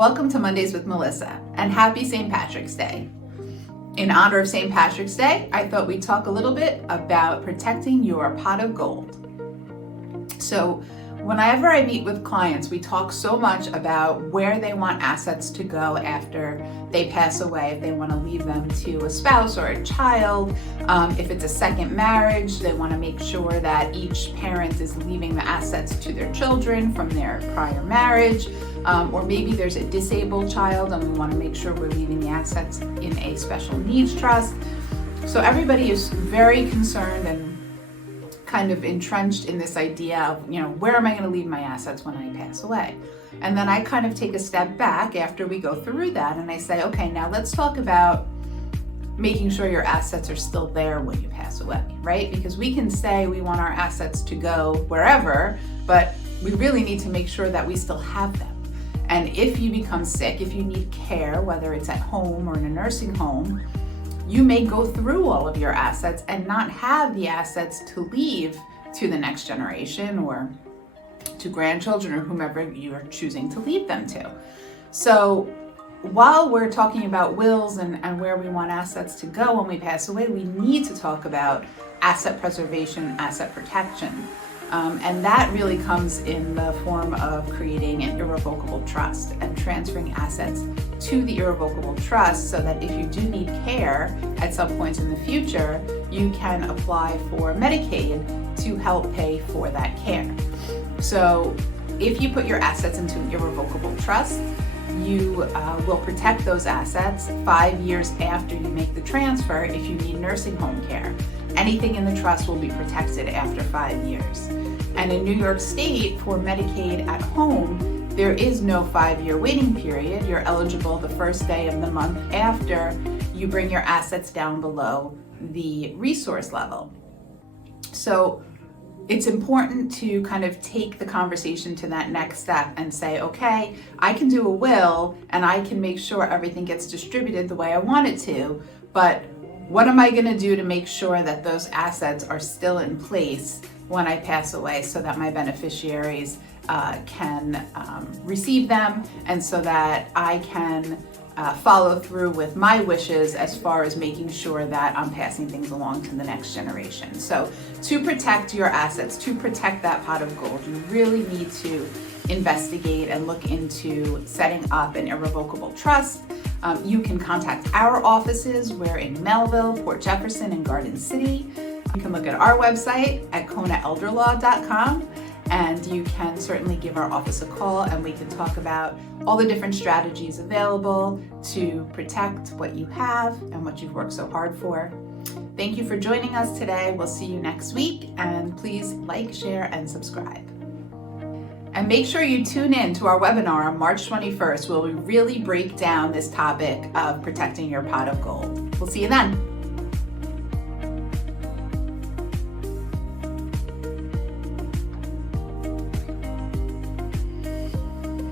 Welcome to Mondays with Melissa, and happy St. Patrick's Day. In honor of St. Patrick's Day, I thought we'd talk a little bit about protecting your pot of gold. So whenever I meet with clients, we talk so much about where they want assets to go after they pass away. If they want to leave them to a spouse or a child, if it's a second marriage, they want to make sure that each parent is leaving the assets to their children from their prior marriage, or maybe there's a disabled child and we want to make sure we're leaving the assets in a special needs trust. So everybody is very concerned and kind of entrenched in this idea of, where am I going to leave my assets when I pass away? And then I kind of take a step back after we go through that and I say, okay, now let's talk about making sure your assets are still there when you pass away, right? Because we can say we want our assets to go wherever, but we really need to make sure that we still have them. And if you become sick, if you need care, whether it's at home or in a nursing home, you may go through all of your assets and not have the assets to leave to the next generation or to grandchildren or whomever you are choosing to leave them to. So while we're talking about wills and where we want assets to go when we pass away, we need to talk about asset preservation, asset protection. And that really comes in the form of creating an irrevocable trust and transferring assets to the irrevocable trust so that if you do need care at some point in the future, you can apply for Medicaid to help pay for that care. So if you put your assets into an irrevocable trust, you will protect those assets 5 years after you make the transfer if you need nursing home care. Anything in the trust will be protected after 5 years. And in New York State, for Medicaid at home, there is no 5-year waiting period. You're eligible the first day of the month after you bring your assets down below the resource level. So it's important to kind of take the conversation to that next step and say, okay, I can do a will and I can make sure everything gets distributed the way I want it to, but what am I going to do to make sure that those assets are still in place when I pass away so that my beneficiaries can receive them and so that I can follow through with my wishes as far as making sure that I'm passing things along to the next generation. So to protect your assets, to protect that pot of gold, you really need to investigate and look into setting up an irrevocable trust. You can contact our offices. We're in Melville, Port Jefferson, and Garden City. You can look at our website at conaelderlaw.com, and you can certainly give our office a call and we can talk about all the different strategies available to protect what you have and what you've worked so hard for. Thank you for joining us today. We'll see you next week, and please like, share, and subscribe. And make sure you tune in to our webinar on March 21st, where we really break down this topic of protecting your pot of gold. We'll see you then.